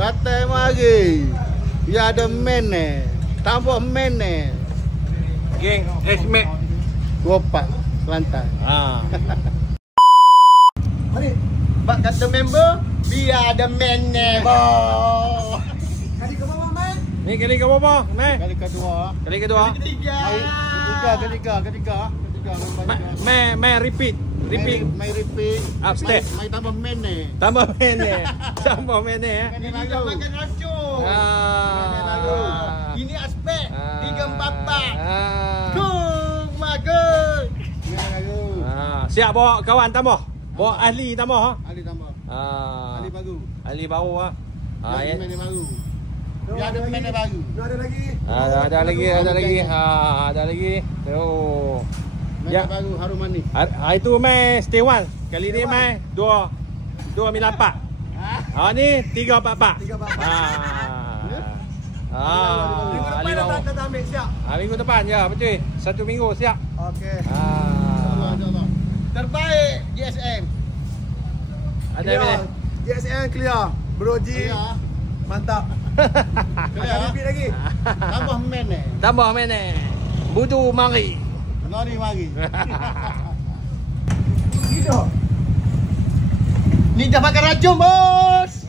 Batai mari. Ya ada men ni. Tambah men ni. Geng X-Max 24 Kelantan. Ha. Mari. Bak kata member biar ada men ni, boh. Kali ke bawah, man? Ni kali ke berapa? Mai. Kali kedua. Kali kedua. Ketiga. Mai repeat. Repeat. Mai repeat. Upstep. Mai tambah men ni. Tambah men ni. Tambah men ni ya. Ini dah makan racun. Ah. Ini aspek. Ah. 344. Ah. Good, makan. Siap bawa kawan tambah. Bawa ahli tambah ha. Ali tambah. Ah. Ali baru. Ahli baru ha. Ya, men ni baru. Dia ada men ni baru. Ada lagi. Ada lagi. Ada lagi. Tu. Men Ya. baru harum manis. Hari tu mai stay one. Kali ni mai 294. Ni 344. 344. Ali baru. Tak ambil siap. Minggu depan ya betul. 1 minggu siap. Okey. InsyaAllah. Terbaik GSM. Ada ni. GSM clear. Bro G. Ya. Mantap. Clear. Repeat lagi. Tambah men ni. Tambah main ni. Budu mari. Nori mari. Gitu. Ni dah makan racun, bos.